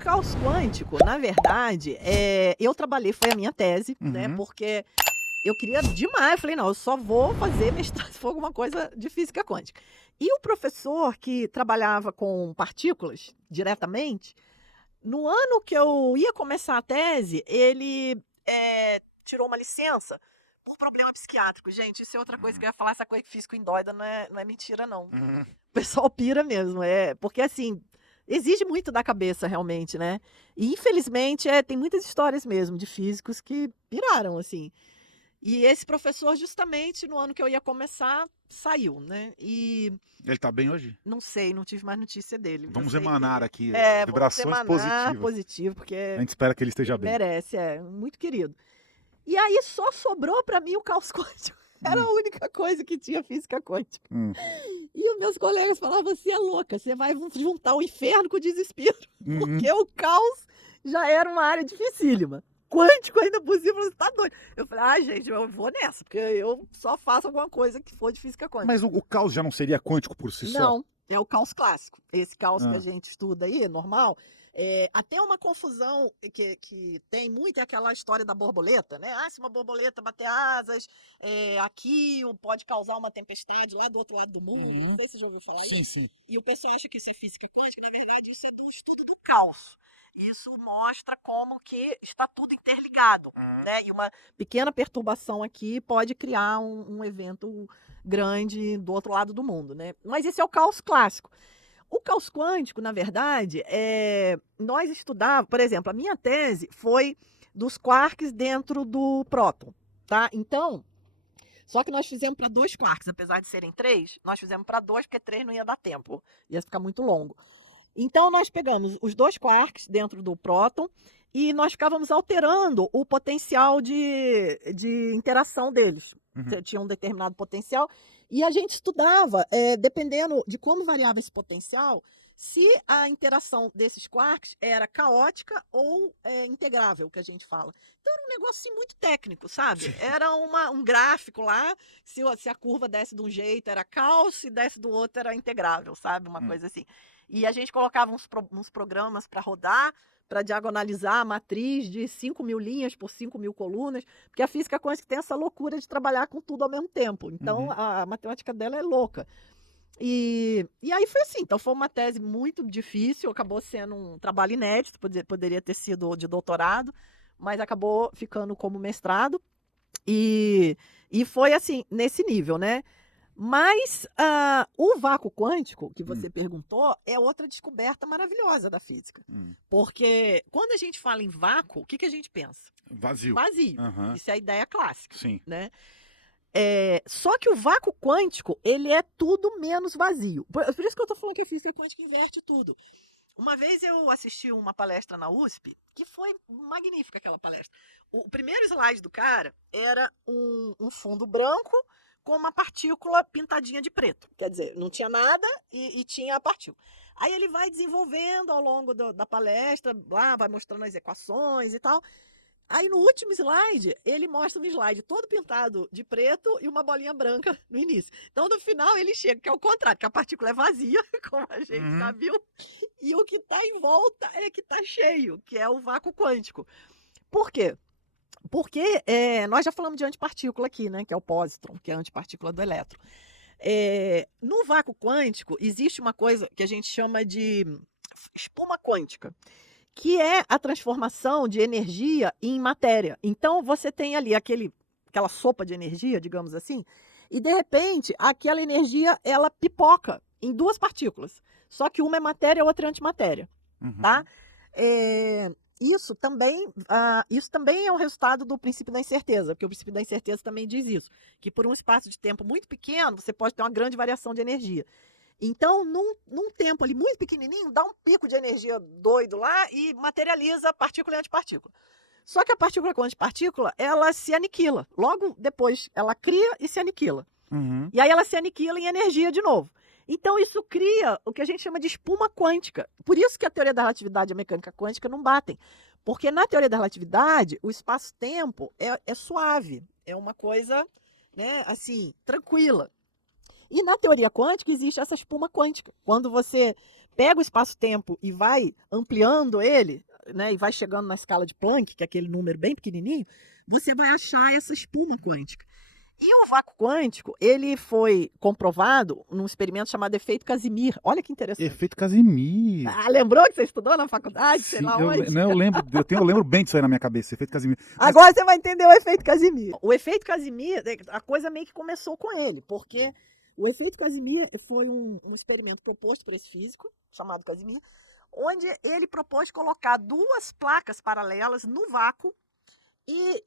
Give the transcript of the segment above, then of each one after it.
caos quântico, na verdade, eu trabalhei, foi a minha tese, né? Uhum. Porque eu queria demais. Eu falei, não, eu só vou fazer mestrado se for alguma coisa de física quântica. E o professor que trabalhava com partículas diretamente, no ano que eu ia começar a tese, ele tirou uma licença por problema psiquiátrico. Gente, isso é outra coisa que eu ia falar, essa coisa que físico endoida não é mentira, não. Uhum. O pessoal pira mesmo, porque assim, exige muito da cabeça realmente, né? E infelizmente tem muitas histórias mesmo de físicos que piraram, assim. E esse professor, justamente no ano que eu ia começar, saiu, né? E Ele tá bem hoje? não sei, não tive mais notícia dele. Eu Vamos sei que emanar aqui vamos vibrações emanar positivas. positivo, porque A gente espera que ele esteja ele bem. merece, muito querido. E aí só sobrou para mim o caos quântico. Era a única coisa que tinha física quântica. E os meus colegas falavam, você é louca, você vai juntar o inferno com o desespero. Porque o caos já era uma área dificílima. Quântico ainda por cima, você tá doido. Eu falei, gente, eu vou nessa, porque eu só faço alguma coisa que for de física quântica. Mas o caos já não seria quântico por si só? Não, é o caos clássico. Esse caos que a Ah. gente estuda aí, normal. Até uma confusão que tem muito é aquela história da borboleta, né? Se uma borboleta bater asas, aqui pode causar uma tempestade lá do outro lado do mundo. Não sei se você já ouviu falar Sim, isso. sim. E o pessoal acha que isso é física quântica, na verdade isso é do estudo do caos. Isso mostra como que está tudo interligado, né? E uma pequena perturbação aqui pode criar um evento grande do outro lado do mundo, né? Mas esse é o caos clássico. O caos quântico, na verdade, nós estudávamos, por exemplo, a minha tese foi dos quarks dentro do próton, tá? Então, só que nós fizemos para 2 quarks, apesar de serem 3, nós fizemos para 2 porque 3 não ia dar tempo, ia ficar muito longo. Então, nós pegamos os 2 quarks dentro do próton e nós ficávamos alterando o potencial de interação deles. Tinha um determinado potencial e a gente estudava, dependendo de como variava esse potencial, se a interação desses quarks era caótica ou integrável, que a gente fala. Então, era um negócio assim, muito técnico, sabe? Era um gráfico lá, se a curva desse de um jeito era caos, se desse do outro era integrável, sabe? Uma coisa assim. E a gente colocava uns programas para rodar, para diagonalizar a matriz de 5.000 linhas por 5.000 colunas, porque a física quântica tem essa loucura de trabalhar com tudo ao mesmo tempo. Então, a matemática dela é louca. E aí foi assim, então foi uma tese muito difícil, acabou sendo um trabalho inédito, poderia ter sido de doutorado, mas acabou ficando como mestrado. E foi assim, nesse nível, né? Mas o vácuo quântico, que você perguntou, é outra descoberta maravilhosa da física. Porque quando a gente fala em vácuo, o que a gente pensa? Vazio. Vazio. Isso é a ideia clássica. Sim. Né? Só que o vácuo quântico, ele é tudo menos vazio. Por isso que eu estou falando que a física quântica inverte tudo. Uma vez eu assisti uma palestra na USP, que foi magnífica aquela palestra. O primeiro slide do cara era um fundo branco com uma partícula pintadinha de preto. Quer dizer, não tinha nada e tinha a partícula. Aí ele vai desenvolvendo ao longo da palestra, lá vai mostrando as equações e tal. Aí no último slide, ele mostra um slide todo pintado de preto e uma bolinha branca no início. Então no final ele chega, que é o contrário, que a partícula é vazia, como a gente já viu, e o que está em volta é que está cheio, que é o vácuo quântico. Por quê? Porque nós já falamos de antipartícula aqui, né? Que é o pósitron, que é a antipartícula do elétron. No vácuo quântico, existe uma coisa que a gente chama de espuma quântica, que é a transformação de energia em matéria. Então, você tem ali aquela sopa de energia, digamos assim, e de repente, aquela energia, ela pipoca em 2 partículas. Só que uma é matéria e a outra é antimatéria. Tá? Isso também é um resultado do princípio da incerteza, porque o princípio da incerteza também diz isso, que por um espaço de tempo muito pequeno, você pode ter uma grande variação de energia. Então, num tempo ali muito pequenininho, dá um pico de energia doido lá e materializa partícula e antipartícula. Só que a partícula com antipartícula, ela se aniquila. Logo depois, ela cria e se aniquila. E aí ela se aniquila em energia de novo. Então, isso cria o que a gente chama de espuma quântica. Por isso que a teoria da relatividade e a mecânica quântica não batem. Porque na teoria da relatividade, o espaço-tempo é suave. É uma coisa, né, assim, tranquila. E na teoria quântica existe essa espuma quântica. Quando você pega o espaço-tempo e vai ampliando ele, né, e vai chegando na escala de Planck, que é aquele número bem pequenininho, você vai achar essa espuma quântica. E o vácuo quântico, ele foi comprovado num experimento chamado efeito Casimir. Olha que interessante. Efeito Casimir. Ah, lembrou que você estudou na faculdade? Sei Sim, lá onde? eu lembro bem disso aí na minha cabeça, efeito Casimir. Agora você vai entender o efeito Casimir. O efeito Casimir, a coisa meio que começou com ele, porque o efeito Casimir foi um experimento proposto por esse físico, chamado Casimir, onde ele propôs colocar duas placas paralelas no vácuo e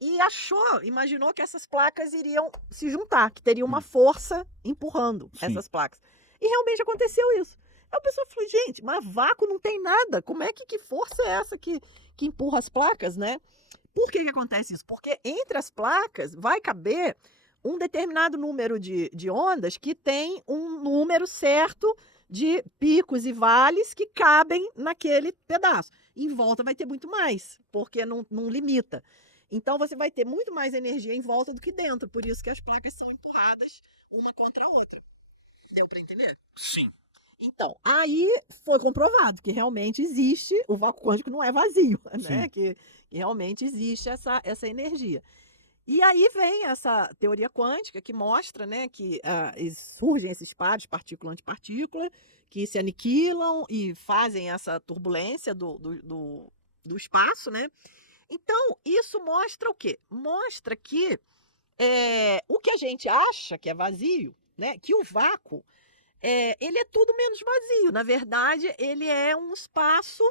imaginou que essas placas iriam se juntar, que teria uma força empurrando essas placas. E realmente aconteceu isso. Aí a pessoa falou, gente, mas vácuo não tem nada. Como é que força é essa que empurra as placas, né? Por que acontece isso? Porque entre as placas vai caber um determinado número de ondas que tem um número certo de picos e vales que cabem naquele pedaço. Em volta vai ter muito mais, porque não limita. Então você vai ter muito mais energia em volta do que dentro. Por isso que as placas são empurradas uma contra a outra. Deu para entender? Sim. Então, aí foi comprovado que realmente existe, o vácuo quântico não é vazio, né? Que realmente existe essa energia. E aí vem essa teoria quântica que mostra, né, que surgem esses pares partícula-antipartícula que se aniquilam e fazem essa turbulência do espaço, né? Então, isso mostra o quê? Mostra que o que a gente acha que é vazio, né, que o vácuo, ele é tudo menos vazio. Na verdade, ele é um espaço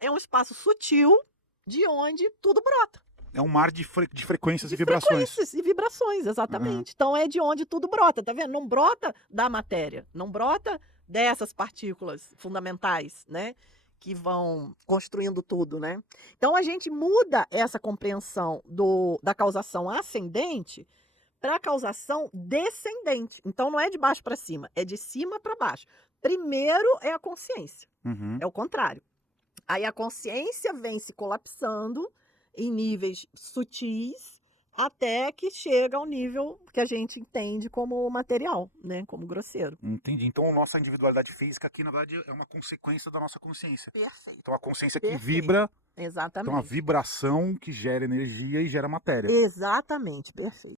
é um espaço sutil de onde tudo brota. É um mar de frequências e vibrações. Frequências e vibrações, exatamente. Então é de onde tudo brota, tá vendo? Não brota da matéria, não brota dessas partículas fundamentais, né? Que vão construindo tudo, né? Então a gente muda essa compreensão da causação ascendente para a causação descendente. Então não é de baixo para cima, é de cima para baixo. Primeiro é a consciência, é o contrário. Aí a consciência vem se colapsando em níveis sutis até que chega ao nível que a gente entende como material, né? Como grosseiro. Entendi. Então a nossa individualidade física aqui, na verdade, é uma consequência da nossa consciência. Perfeito. Então a consciência que vibra. Exatamente. Então a vibração que gera energia e gera matéria. Exatamente, perfeito.